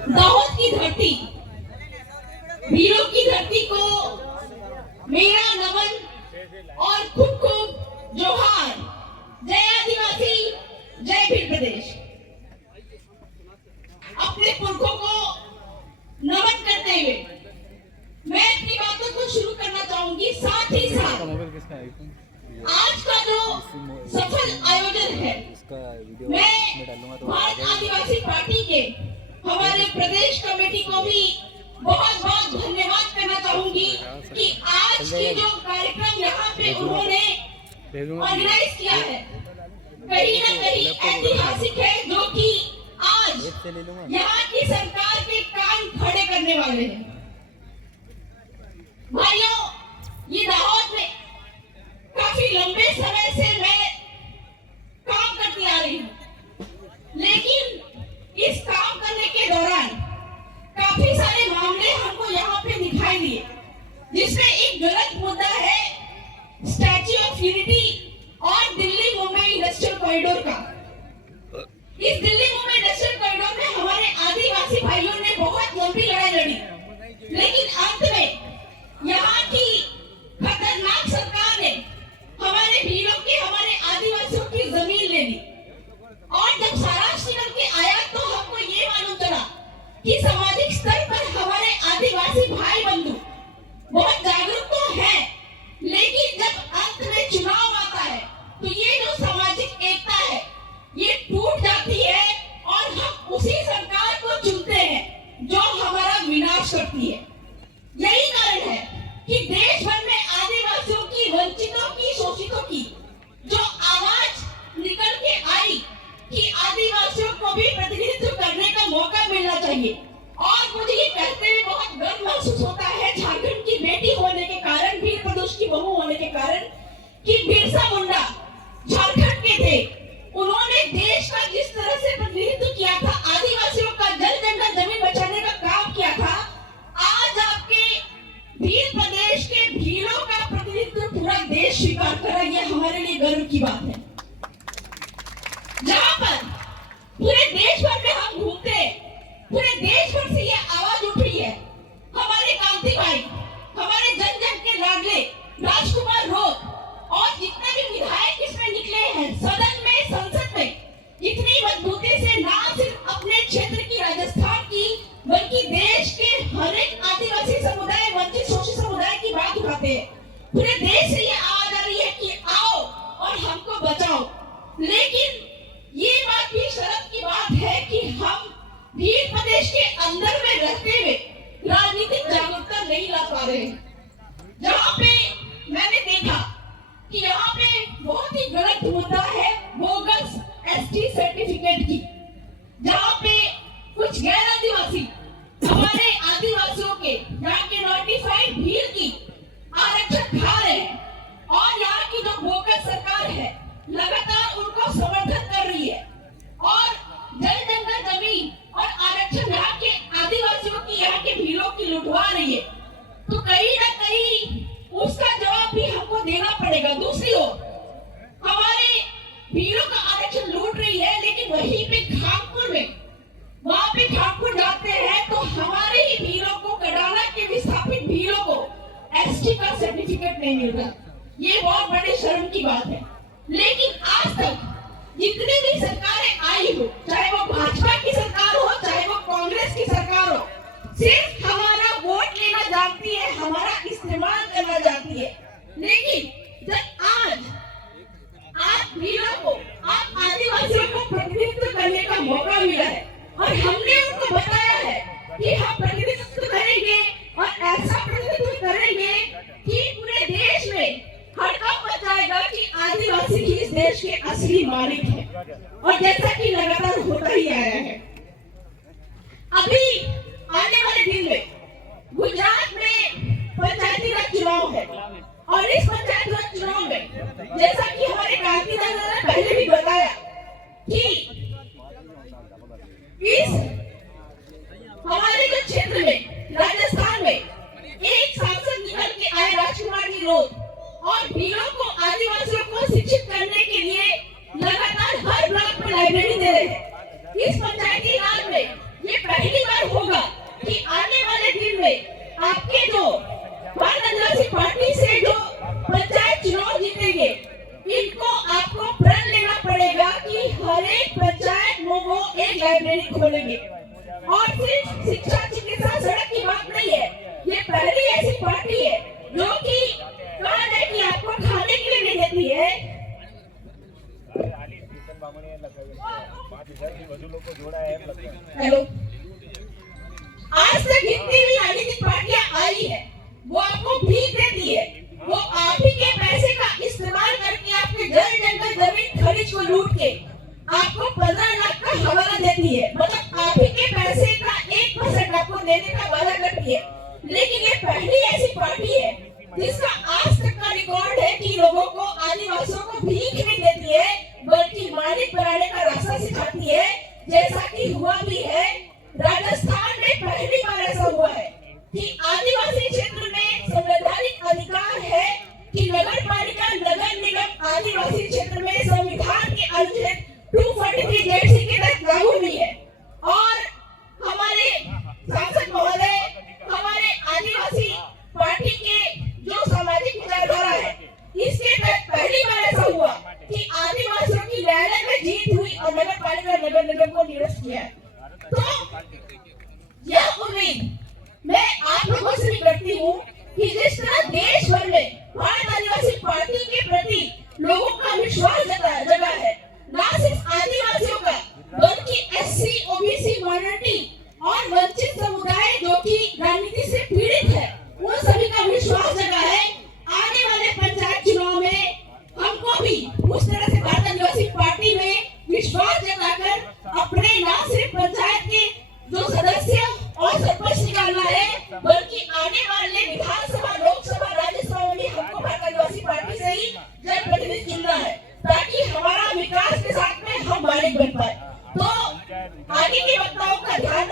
दाहोद की धरती, वीरों की धरती को मेरा नमन और खूब खूब जोहार। जय आदिवासी, जय भील प्रदेश। अपने पुरखों को नमन करते हुए मैं अपनी बातों को शुरू करना चाहूंगी। साथ ही साथ आज का जो सफल आयोजन है, मैं भारत आदिवासी पार्टी के हमारे प्रदेश कमेटी को भी बहुत बहुत धन्यवाद करना चाहूंगी कि आज की जो कार्यक्रम यहाँ पे उन्होंने ऑर्गेनाइज किया है कहीं ना कहीं ऐतिहासिक है, जो कि आज यहाँ की सरकार के कान खड़े करने वाले हैं। भाइयों, ये दाहोद में काफी लंबे समय से मैं काम करती आ रही हूँ, लेकिन इस काम करने के दौरान काफी सारे मामले हमको यहाँ पे दिखाई दिए, जिसमें एक ज्वलंत मुद्दा है स्टैच्यू ऑफ यूनिटी और दिल्ली मुंबई इंडस्ट्रियल कॉरिडोर का। इस दिल्ली मुंबई इंडस्ट्रियल कॉरिडोर में हमारे आदिवासी भाइयों ने बहुत लंबी लड़ाई लड़ी, लेकिन अंत में यहाँ की खतरनाक सरकार ने हमारे भीलों की, हमारे आदिवासियों की जमीन ले ली। और जब सारांश निकल के आया तो हमको ये मालूम चला कि सामाजिक स्तर पर हमारे आदिवासी भाई बंधु बहुत जागरूक तो है, लेकिन जब अंत में चुनाव आता है तो ये जो सामाजिक एकता है ये टूट जाती है और हम उसी सरकार को चुनते हैं जो हमारा विनाश करती है। यही कारण है कि देश भर में आदिवासियों की, वंचितों की, शोषितों की जो आवाज निकल के आई कि आदिवासियों को भी प्रतिनिधित्व करने का मौका मिलना चाहिए। और मुझे ये कहते हुए बहुत गर्व महसूस होता है, झारखंड की बेटी होने के कारण, भील प्रदेश की बहू होने के कारण, कि बिरसा मुंडा झारखंड के थे। उन्होंने देश का जिस तरह से प्रतिनिधित्व किया था, आदिवासियों का जल जंगल जमीन बचाने का काम किया था, आज आपके भील प्रदेश के भीलों का प्रतिनिधित्व पूरा देश स्वीकार कर रहा है। ये हमारे लिए गर्व की बात है। जहां पर पूरे देश भर में हम घूमते हैं, पूरे देश भर से ये आवाज उठ रही है, हमारे कांति भाई, हमारे जन जन के लाडले राजकुमार रोत और जितने भी विधायक इसमें निकले हैं, सदन में, संसद में, इतनी मजबूती से ना सिर्फ अपने क्षेत्र की, राजस्थान की, बल्कि देश के हर एक आदिवासी समुदाय, वंचित, शोषित समुदाय की बात उठाते हैं। पूरे देश से ये आवाज आ रही है कि आओ और हमको बचाओ। लेकिन ये बात भी शर्म की बात है कि हम भील प्रदेश के अंदर में रहते हुए राजनीतिक जागरूकता नहीं ला पा रहे हैं। जहाँ पे मैंने देखा कि यहाँ पे बहुत ही गलत मुद्दा है बोगस एसटी सर्टिफिकेट की, जहाँ पे कुछ गैर आदिवासी हमारे आदिवासियों के, यहाँ के नोटिफाइड भील की आरक्षण खा रहे हैं। और यहाँ की जो बोगस सरकार है लगातार उनको समर्थन कर रही है और जल जंगल जमीन और आरक्षण यहाँ के आदिवासियों की, यहाँ के भीलों की लुटवा रही है। तो कहीं ना कहीं उसका जवाब भी हमको देना पड़ेगा। दूसरी ओर हमारे भीलों का आरक्षण लूट रही है, लेकिन वहीं पे खानपुर में, वहां पे खानपुर जाते हैं तो हमारे ही भीलों को, कडाना के विस्थापित भीलों को एसटी का सर्टिफिकेट नहीं मिलता। ये बहुत बड़ी शर्म की बात है। लेकिन आज तक जितनी भी सरकारें आई हो, चाहे वो भाजपा की सरकार हो, चाहे वो कांग्रेस की सरकार हो, सिर्फ हमारा वोट लेना जानती है, हमारा इस्तेमाल करना जानती है। लेकिन जब आज भीलों को, आप आदिवासियों को प्रतिनिधित्व करने का मौका मिला है और हमने उनको बताया है कि हम प्रतिनिधित्व करेंगे और ऐसा प्रतिनिधित्व करेंगे कि पूरे देश में हड़कंप मच जाएगा कि आदिवासी ही इस देश के असली मालिक है। और जैसा कि लगातार होता ही आया है, अभी आने वाले दिन में गुजरात में पंचायती राज चुनाव है और इस पंचायत राज चुनाव में जैसा कि हमारे कांति दादा ने पहले भी बताया कि इस हमारे जो क्षेत्र में, राजस्थान में, एक सांसद निकल के आए राजकुमार जी रोत और भीलों को, आदिवासियों को शिक्षित करने के लिए लगातार हर ब्लॉक में लाइब्रेरी दे रहे हैं। इस पंचायती राज में ये पहली बार एक लाइब्रेरी खोलेंगे। और सिर्फ शिक्षा, चिकित्सा, सड़क की बात नहीं है, ये पहली ऐसी पार्टी है जो कि कहा जाए कि आपको खाने के लिए नहीं देती है। हेलो, आज तक जितनी भी राजनीतिक पार्टियां आई है वो आपको भीख देती है, वो आप ही के पैसे का इस्तेमाल करके आपके जल जंगल जमीन खनिज को लूट के आपको 15 लाख का हवाला देती है। मतलब आप ही के पैसे का 1% आपको देने का वादा करती है। लेकिन ये पहली ऐसी पार्टी है जिसका आज तक का रिकॉर्ड है कि लोगों को, आदिवासियों को भीख नहीं देती है बल्कि मालिक बनाने का रास्ता सिखाती है, जैसा कि हुआ भी है। राजस्थान में पहली बार ऐसा हुआ है कि आदिवासी क्षेत्र में संवैधानिक अधिकार है कि नगर पालिका, नगर निगम आदिवासी क्षेत्र में संविधान के अनुच्छेद 243 जेड के तहत लागू नहीं है। और हमारे सांसद महोदय, हमारे आदिवासी पार्टी के जो सामाजिक विचारधारा है, इसके तहत पहली बार ऐसा हुआ कि आदिवासियों की न्यायालय में जीत हुई और नगर पालिका, नगर निगम को निरस्त किया है। तो यह उम्मीद मैं आप लोगों से भी करती हूँ कि जिस तरह देश भर में भारत आदिवासी पार्टी के प्रति लोगों का विश्वास जगा है, न सिर्फ आदिवासियों का बल्कि एससी, ओबीसी, माइनॉरिटी और वंचित समुदाय जो कि राजनीति से पीड़ित है, उन सभी का विश्वास जगा है। आने वाले पंचायत चुनाव में हमको भी उस तरह से भारत आदिवासी पार्टी में विश्वास जताकर अपने न सिर्फ पंचायत के जो सदस्य और सरपंच निकालना है, बल्कि आने वाले विधानसभा, लोकसभा, राज्यसभा में भी हमको भारत आदिवासी पार्टी से ही जनप्रतिनिधि चुनना है, ताकि हमारा विकास के साथ में हम मालिक बन पाए। तो आगे के वक्ताओं का ध्यान